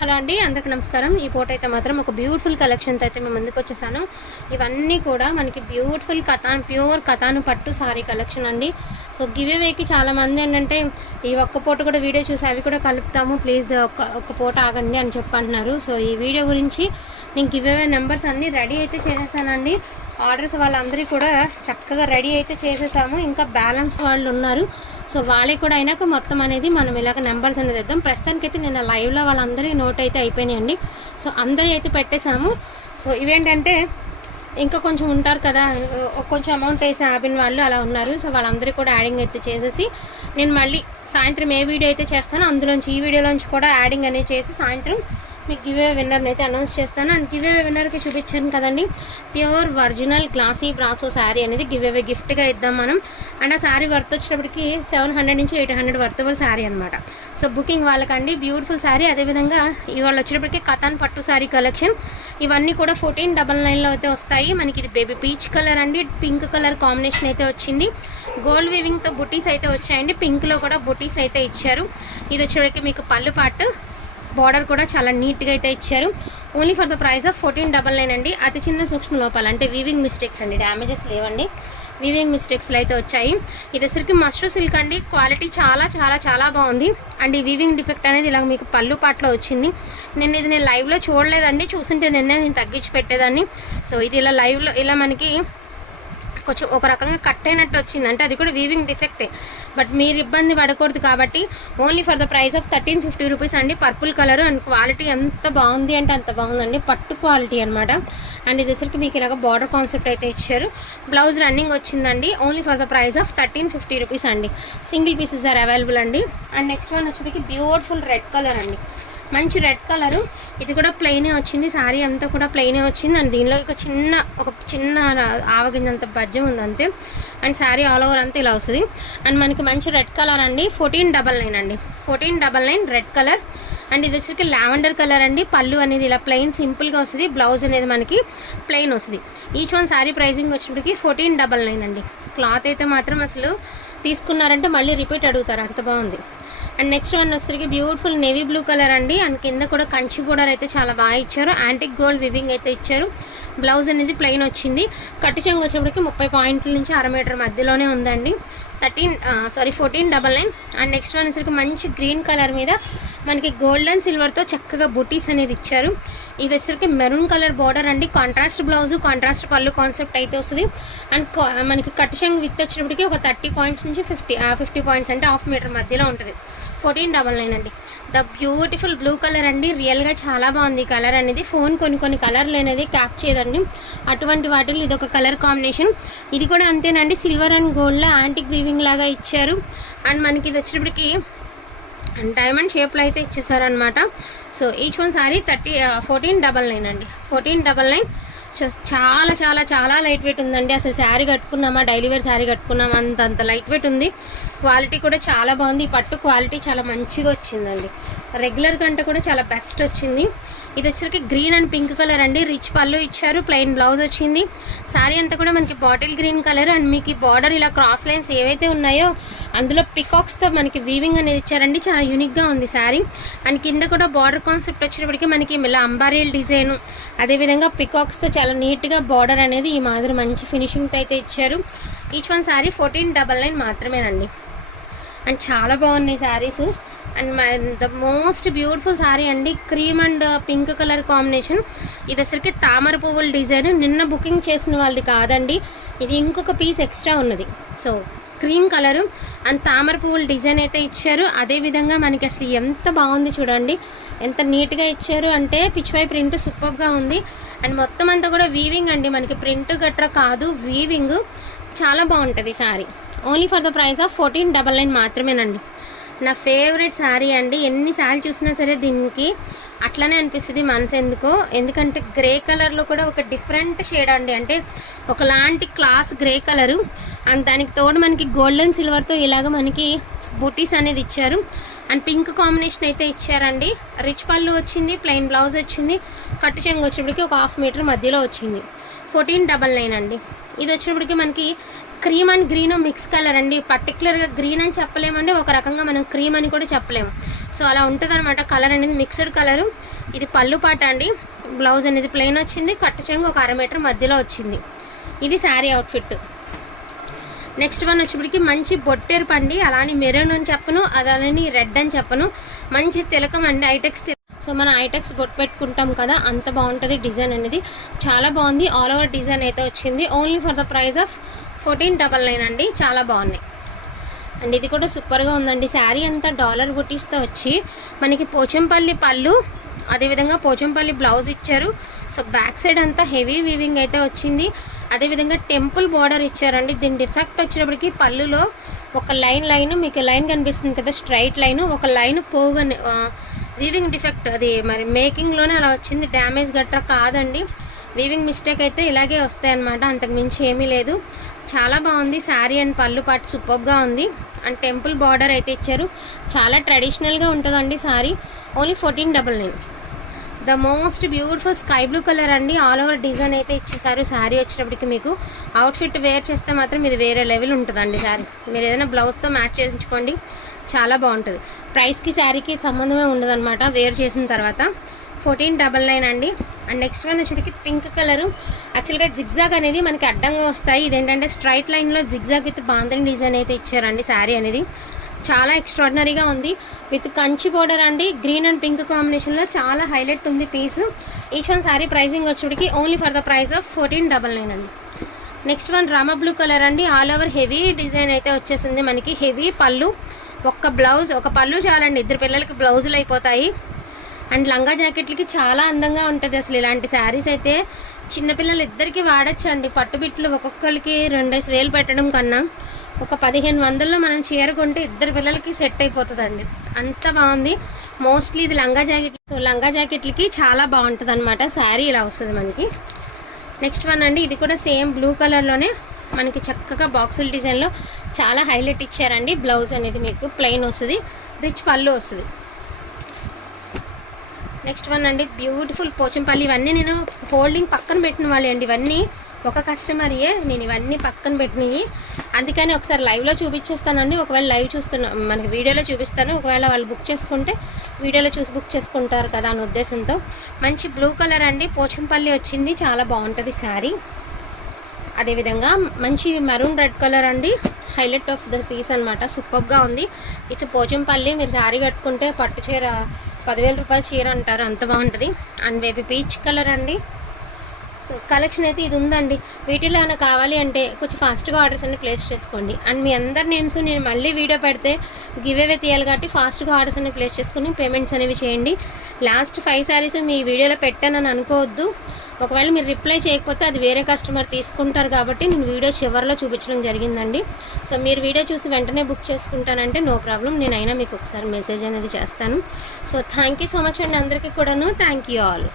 Hello అండి, అందరికీ నమస్కారం. ఈ పూట అయితే మాత్రం ఒక బ్యూటిఫుల్ కలెక్షన్తో అయితే మేము ముందుకు వచ్చేసాను. ఇవన్నీ కూడా మనకి బ్యూటిఫుల్ ప్యూర్ కథాను పట్టు సారీ కలెక్షన్ అండి. సో గివ్ అవేకి చాలామంది ఏంటంటే ఈ ఒక్క పూట కూడా వీడియో చూసి అవి కూడా కలుపుతాము, ప్లీజ్ ఒక్క పూట ఆగండి అని చెప్పంటున్నారు. సో ఈ వీడియో గురించి నేను గివ్ అవే నెంబర్స్ అన్నీ రెడీ అయితే చేసేసానండి. ఆర్డర్స్ వాళ్ళందరికీ కూడా చక్కగా రెడీ అయితే చేసేసాము. ఇంకా బ్యాలెన్స్ వాళ్ళు ఉన్నారు. సో వాళ్ళకి కూడా అయినాక మొత్తం అనేది మనం ఇలాగ నెంబర్స్ అనేది ఇద్దాం. ప్రస్తుతానికైతే నేను లైవ్లో వాళ్ళందరి నోట్ అయితే అయిపోయినాయండి. సో అందరి అయితే పెట్టేశాము. సో ఇవేంటంటే ఇంకా కొంచెం ఉంటారు కదా, కొంచెం అమౌంట్ వేసి ఆపిన వాళ్ళు అలా ఉన్నారు. సో వాళ్ళందరికీ కూడా యాడింగ్ అయితే చేసేసి నేను మళ్ళీ సాయంత్రం ఏ వీడియో అయితే చేస్తానో అందులోంచి ఈ వీడియోలోంచి కూడా యాడింగ్ అనేది చేసి సాయంత్రం మీకు గివ్ అవే విన్నర్ని అయితే అనౌన్స్ చేస్తాను. అండ్ గివ్ అవే విన్నర్కి చూపించాను కదండి, pure original glossy brasso sari అనేది గివ్ అవే గిఫ్ట్గా ఇద్దాం మనం. అండ్ ఆ శారీ వర్త్ వచ్చేటప్పటికి 700 నుంచి 800 వర్తబుల్ శారీ అనమాట. సో బుకింగ్ వాళ్ళకండి బ్యూటిఫుల్ శారీ. అదేవిధంగా ఇవాళ వచ్చేటప్పటికి కథాన్ పట్టు శారీ కలెక్షన్ ఇవన్నీ కూడా 1499లో అయితే వస్తాయి. మనకి ఇది బేబీ పీచ్ కలర్ అండి, పింక్ కలర్ కాంబినేషన్ అయితే వచ్చింది. గోల్డ్ వీవింగ్తో బుటీస్ అయితే వచ్చాయండి, పింక్లో కూడా బుటీస్ అయితే ఇచ్చారు. ఇది వచ్చేటప్పటికి మీకు పళ్ళు పాటు బార్డర్ కూడా చాలా నీట్గా అయితే ఇచ్చారు. Only for the price of 1499 అండి. అతి చిన్న సూక్ష్మ లోపాలు అంటే వీవింగ్ మిస్టేక్స్ అండి, డ్యామేజెస్ లేవండి, వీవింగ్ మిస్టేక్స్లో అయితే వచ్చాయి. ఇది వచ్చరికి మస్ట్రూ సిల్క్ అండి, క్వాలిటీ చాలా చాలా చాలా బాగుంది. అండ్ ఈ వీవింగ్ డిఫెక్ట్ అనేది ఇలా మీకు పళ్ళు పాటలో వచ్చింది. నేను లైవ్లో చూడలేదండి, చూస్తుంటే నేను తగ్గించి పెట్టేదాన్ని. సో ఇది ఇలా లైవ్లో ఇలా మనకి కొంచెం ఒక రకంగా కట్ అయినట్టు వచ్చింది, అంటే అది కూడా వీవింగ్ డిఫెక్టే. బట్ మీరు ఇబ్బంది పడకూడదు కాబట్టి only for the price of 1350 rupees అండి. పర్పుల్ కలర్ అండ్ క్వాలిటీ ఎంత బాగుంది అంటే అంత బాగుందండి, పట్టు క్వాలిటీ అనమాట. అండ్ ఇది అసలుకి మీకు ఇలాగ బార్డర్ కాన్సెప్ట్ అయితే ఇచ్చారు. బ్లౌజ్ రన్నింగ్ వచ్చిందండి. Only for the price of 1350 rupees అండి. సింగిల్ పీసెస్ ఆర్ అవైలబుల్ అండి. అండ్ నెక్స్ట్ వన్ వచ్చేటికి బ్యూటిఫుల్ రెడ్ కలర్ అండి, మంచి రెడ్ కలరు. ఇది కూడా ప్లెయినే వచ్చింది, శారీ అంతా కూడా ప్లెయినే వచ్చింది. అండ్ దీనిలో ఒక చిన్న ఆవగింజంత బజ్జం ఉంది అంతే. అండ్ శారీ ఆల్ ఓవర్ అంతా ఇలా వస్తుంది. అండ్ మనకి మంచి రెడ్ కలర్ అండి, 1499 అండి, 1499 రెడ్ కలర్. అండ్ ఇది వచ్చరికి లావెండర్ కలర్ అండి. పళ్ళు అనేది ఇలా ప్లెయిన్ సింపుల్గా వస్తుంది, బ్లౌజ్ అనేది మనకి ప్లెయిన్ వస్తుంది. ఈచ్ వన్ శారీ ప్రైజింగ్ వచ్చేటికి 1499 అండి. క్లాత్ అయితే మాత్రం అసలు తీసుకున్నారంటే మళ్ళీ రిపీట్ అడుగుతారు, అంత బాగుంది. అండ్ నెక్స్ట్ వన్ వచ్చరికి బ్యూటిఫుల్ నేవీ బ్లూ కలర్ అండి. అండ్ కింద కూడా కంచి బోర్డర్ అయితే చాలా బాగా ఇచ్చారు, యాంటిక్ గోల్డ్ వివింగ్ అయితే ఇచ్చారు. బ్లౌజ్ అనేది ప్లెయిన్ వచ్చింది. కట్టు చెంగు వచ్చేప్పటికి 30 పాయింట్ల నుంచి 1/2 మీటర్ మధ్యలోనే ఉందండి. 1499. అండ్ నెక్స్ట్ వన్ వచ్చరికి మంచి గ్రీన్ కలర్ మీద మనకి గోల్డ్ అండ్ సిల్వర్తో చక్కగా బుటీస్ అనేది ఇచ్చారు. ఇది వచ్చరికి మెరూన్ కలర్ బార్డర్ అండి, కాంట్రాస్ట్ బ్లౌజ్, కాంట్రాస్ట్ పళ్ళు కాన్సెప్ట్ అయితే వస్తుంది. అండ్ మనకి కట్టు చెంగు విత్ వచ్చేటప్పటికి ఒక 30 పాయింట్స్ నుంచి 50 పాయింట్స్ అంటే 1/2 మీటర్ మధ్యలో ఉంటుంది. 1499 అండి. ద బ్యూటిఫుల్ బ్లూ కలర్ అండి, రియల్గా చాలా బాగుంది ఈ కలర్ అనేది. ఫోన్ కొన్ని కలర్లు అనేది క్యాప్ చేయదండి, అటువంటి వాటిలో ఇది ఒక కలర్ కాంబినేషన్. ఇది కూడా అంతేనండి, సిల్వర్ అండ్ గోల్డ్లో యాంటిక్ వీవింగ్ లాగా ఇచ్చారు. అండ్ మనకి ఇది వచ్చేటప్పటికి డైమండ్ షేప్లో అయితే ఇచ్చేసారనమాట. సో ఈచ్ వన్ సారీ 1499 అండి, 1499. సో చాలా చాలా చాలా లైట్ వెయిట్ ఉందండి. అసలు శారీ కట్టుకున్నామా, డైలీ వేర్ శారీ కట్టుకున్నామా అంత లైట్ వెయిట్ ఉంది. క్వాలిటీ కూడా చాలా బాగుంది, ఈ పట్టు క్వాలిటీ చాలా మంచిగా వచ్చిందండి, రెగ్యులర్ కంటే కూడా చాలా బెస్ట్ వచ్చింది. ఇది వచ్చరికి గ్రీన్ అండ్ పింక్ కలర్ అండి, రిచ్ పళ్ళు ఇచ్చారు, ప్లెయిన్ బ్లౌజ్ వచ్చింది. శారీ అంతా కూడా మనకి బాటిల్ గ్రీన్ కలర్. అండ్ మీకు ఈ బార్డర్ ఇలా క్రాస్ లైన్స్ ఏవైతే ఉన్నాయో అందులో పికాక్స్తో మనకి వీవింగ్ అనేది ఇచ్చారండి, చాలా యూనిక్గా ఉంది శారీ. అండ్ కింద కూడా బార్డర్ కాన్సెప్ట్ వచ్చేటప్పటికి మనకి ఇలా అంబారీల్ డిజైన్, అదేవిధంగా పికాక్స్తో చాలా నీట్గా బార్డర్ అనేది ఈ మాదిరి మంచి ఫినిషింగ్తో అయితే ఇచ్చారు. ఈచ్ వన్ శారీ 1499 మాత్రమేనండి. అండ్ చాలా బాగున్నాయి saris. And the most beautiful sari అండి, cream and pink colour combination. ఇది అసలుకి తామర పువ్వుల డిజైన్, నిన్న బుకింగ్ చేసిన వాళ్ళది కాదండి, ఇది ఇంకొక పీస్ ఎక్స్ట్రా ఉన్నది. సో క్రీమ్ కలరు అండ్ తామర పువ్వుల డిజైన్ అయితే ఇచ్చారు. అదేవిధంగా మనకి అసలు ఎంత బాగుంది చూడండి, ఎంత నీట్గా ఇచ్చారు అంటే పిచ్వై ప్రింట్ సూపర్గా ఉంది. అండ్ మొత్తం అంతా కూడా వీవింగ్ అండి, మనకి ప్రింట్ గట్రా కాదు, వీవింగ్ చాలా బాగుంటుంది sari. Only for the price of 1499 మాత్రమేనండి. నా ఫేవరెట్ శారీ అండి, ఎన్ని శారీ చూసినా సరే దీనికి అట్లనే అనిపిస్తుంది మనసు ఎందుకంటే గ్రే కలర్లో కూడా ఒక డిఫరెంట్ షేడ్ అండి, అంటే ఒకలాంటి క్లాస్ గ్రే కలరు. అండ్ దానికి తోడు మనకి గోల్డెన్ సిల్వర్తో ఇలాగ మనకి బూటీస్ అనేది ఇచ్చారు. అండ్ పింక్ కాంబినేషన్ అయితే ఇచ్చారండి. రిచ్ పళ్ళు వచ్చింది, ప్లెయిన్ బ్లౌజ్ వచ్చింది, కట్టు చెంగు వచ్చేప్పటికి ఒక 1/2 మీటర్ మధ్యలో వచ్చింది. 1499 అండి. ఇది వచ్చేటప్పటికి మనకి cream and green mix colour అండి. పర్టికులర్గా గ్రీన్ అని చెప్పలేమండి, ఒక రకంగా మనం క్రీమ్ అని కూడా చెప్పలేము. సో అలా ఉంటుంది అనమాట కలర్ అనేది, మిక్స్డ్ కలరు. ఇది పళ్ళు పాట అండి. బ్లౌజ్ అనేది ప్లెయిన్ వచ్చింది, కట్టు చెంగు ఒక 1/2 మీటర్ మధ్యలో వచ్చింది. ఇది శారీ అవుట్ఫిట్. నెక్స్ట్ వన్ వచ్చేప్పటికి మంచి బొట్టెరుపు అండి, అలానే మెరూన్ అని చెప్పను, అలానే రెడ్ అని చెప్పను, మంచి తిలకం అండి, ఐటెక్స్. సో మన ఐటెక్స్ బొట్టు పెట్టుకుంటాం కదా, అంత బాగుంటుంది డిజైన్ అనేది, చాలా బాగుంది. ఆల్ ఓవర్ డిజైన్ అయితే వచ్చింది. Only for the price of 1499 అండి. చాలా బాగున్నాయి అండ్ ఇది కూడా సూపర్గా ఉందండి. శారీ అంతా డాలర్ బుటీస్తో వచ్చి మనకి పోచంపల్లి పళ్ళు, అదేవిధంగా పోచంపల్లి బ్లౌజ్ ఇచ్చారు. సో బ్యాక్ సైడ్ అంతా హెవీ వీవింగ్ అయితే వచ్చింది. అదేవిధంగా టెంపుల్ బార్డర్ ఇచ్చారండి. దీని డిఫెక్ట్ వచ్చేటప్పటికి పళ్ళులో ఒక లైన్ మీకు లైన్ కనిపిస్తుంది కదా, స్ట్రైట్ లైన్, ఒక లైన్ పోగా వీవింగ్ డిఫెక్ట్, అది మరి మేకింగ్లోనే అలా వచ్చింది, డ్యామేజ్ గట్రా కాదండి. వీవింగ్ మిస్టేక్ అయితే ఇలాగే వస్తాయన్నమాట, అంతకు మించి ఏమీ లేదు. చాలా బాగుంది శారీ అండ్ పళ్ళు పాటు సూపర్గా ఉంది. అండ్ టెంపుల్ బార్డర్ అయితే ఇచ్చారు, చాలా ట్రెడిషనల్గా ఉంటుందండి sari. Only 1499. The most beautiful sky blue colour అండి. ఆల్ ఓవర్ డిజైన్ అయితే ఇచ్చేసారు. శారీ వచ్చేటప్పటికి మీకు అవుట్ఫిట్ వేర్ చేస్తే మాత్రం ఇది వేరే లెవెల్ ఉంటుందండి శారీ. మీరు ఏదైనా బ్లౌజ్తో మ్యాచ్ చేయించుకోండి, చాలా బాగుంటుంది. ప్రైస్కి శారీకి సంబంధమే ఉండదన్నమాట వేర్ చేసిన తర్వాత. 1499 అండి. అండ్ నెక్స్ట్ వన్ వచ్చేటికి పింక్ కలరు. యాక్చువల్గా జిగ్జాగ్ అనేది మనకి అడ్డంగా వస్తాయి, ఇదేంటంటే స్ట్రైట్ లైన్లో జిగ్జాగ్ విత్ బాంధని డిజైన్ అయితే ఇచ్చారండి. శారీ అనేది చాలా ఎక్స్ట్రాడినరీగా ఉంది, విత్ కంచి బోర్డర్ అండి. గ్రీన్ అండ్ పింక్ కాంబినేషన్లో చాలా హైలైట్ ఉంది piece. Each one sari pricing వచ్చేటికి only for the price of 1499 అండి. Next one Rama blue colour అండి. ఆల్ ఓవర్ హెవీ డిజైన్ అయితే వచ్చేసింది మనకి. హెవీ పళ్ళు, ఒక్క బ్లౌజ్, ఒక పళ్ళు చాలండి, 2 పిల్లలకి బ్లౌజులు అయిపోతాయి. అండ్ లంగా జాకెట్లకి చాలా అందంగా ఉంటుంది అసలు. ఇలాంటి శారీస్ అయితే చిన్నపిల్లలు ఇద్దరికి వాడచ్చండి. పట్టుబిట్లు ఒక్కొక్కరికి 2,000 పెట్టడం కన్నా ఒక 1500లో మనం చీర కొంటే 2 పిల్లలకి సెట్ అయిపోతుందండి, అంత బాగుంది. మోస్ట్లీ ఇది లంగా జాకెట్. సో లంగా జాకెట్లకి చాలా బాగుంటుంది అనమాట. శారీ ఇలా వస్తుంది మనకి. నెక్స్ట్ వన్ అండి, ఇది కూడా సేమ్ బ్లూ కలర్లోనే మనకి చక్కగా బాక్సుల డిజైన్లో చాలా హైలైట్ ఇచ్చారండి. బ్లౌజ్ అనేది మీకు ప్లెయిన్ వస్తుంది, రిచ్ పళ్ళు వస్తుంది. నెక్స్ట్ వన్ అండి, బ్యూటిఫుల్ పోచంపల్లి. ఇవన్నీ నేను హోల్డింగ్ పక్కన పెట్టిన వాళ్ళే అండి, ఇవన్నీ ఒక కస్టమర్యే, నేను ఇవన్నీ పక్కన పెట్టినవి. అందుకని ఒకసారి లైవ్లో చూపించేస్తానండి. ఒకవేళ లైవ్ చూస్తున్నా మనకి వీడియోలో చూపిస్తాను, ఒకవేళ వాళ్ళు బుక్ చేసుకుంటే వీడియోలో చూసి బుక్ చేసుకుంటారు కదా అనే ఉద్దేశంతో. మంచి బ్లూ కలర్ అండి, పోచంపల్లి వచ్చింది, చాలా బాగుంటుంది శారీ. అదేవిధంగా మంచి మెరూన్ రెడ్ కలర్ అండి, హైలైట్ ఆఫ్ ద పీస్ అనమాట. సూపర్గా ఉంది. ఇది పోచంపల్లి. మీరు శారీ కట్టుకుంటే పట్టు చీర 10,000 రూపాయల చీర అంటారు, అంత బాగుంటుంది. అండ్ బేబీ పీచ్ కలర్ అండి. సో కలెక్షన్ అయితే ఇది ఉందండి. వీటిలో ఏమైనా కావాలి అంటే కొంచెం ఫాస్ట్గా ఆర్డర్స్ అన్ని ప్లేస్ చేసుకోండి. అండ్ మీ అందరి నేమ్స్ నేను మళ్ళీ వీడియో పెడితే గివ్ అవే తీయాలి కాబట్టి ఫాస్ట్గా ఆర్డర్స్ అన్ని ప్లేస్ చేసుకుని పేమెంట్స్ అనేవి చేయండి. లాస్ట్ 5 శారీస్ మీ వీడియోలో పెట్టానని అనుకోవద్దు. ఒకవేళ మీరు రిప్లై చేయకపోతే అది వేరే కస్టమర్ తీసుకుంటారు కాబట్టి నేను వీడియో చివరిలో చూపించడం జరిగిందండి. సో మీరు వీడియో చూసి వెంటనే బుక్ చేసుకుంటానంటే నో ప్రాబ్లం, నేనైనా మీకు ఒకసారి మెసేజ్ అనేది చేస్తాను. So thank you so much అండి అందరికీ కూడాను. Thank you all.